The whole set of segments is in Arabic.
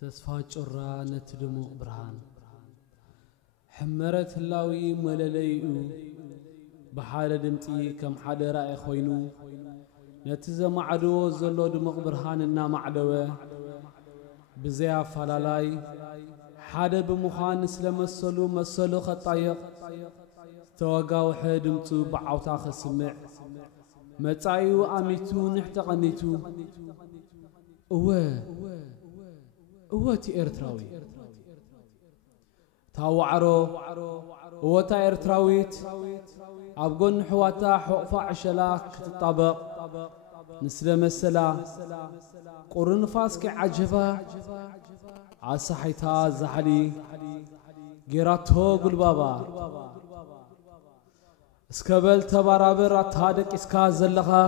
تسفى جرا نتدمو برهان حمرت اللاوي ملليئو بحال دمتي كم حد رأي خوينو نتزا معدو زلو دمق برهان النا معدوه بزيا فلالاي حد بمخان سلمسلو مسلو خطايق توقاو حدمتو بعوتا خسمع متايو اميتو نحتقنيتو تي إرتراوي تاوعرو تا إرتراويت عبقون حواتا حقفا عشلاك تطابق نسلم السلا قرن فاسك عجبا عصحيتا زحلي جيراتو قلبابا اسكبل تبارابر اتهادك اسكا زلخا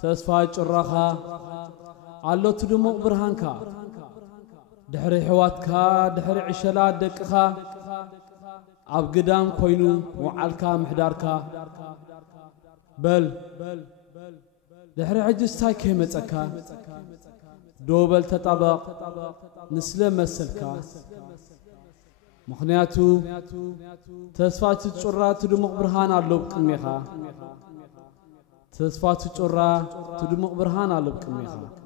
تسفا جراخا علو تدمو برهانكا دحري حواتكا دحري عشلات دقخا عب قدام كوينو وعالكا محداركا بل دحري عجزتاي كيمتسكا دوبل تطابق نسلم مسلكا مخنياتو تسفات الجرا تدمو برهان علو بقميخا تسفات الجرا تدمو برهان علو بقميخا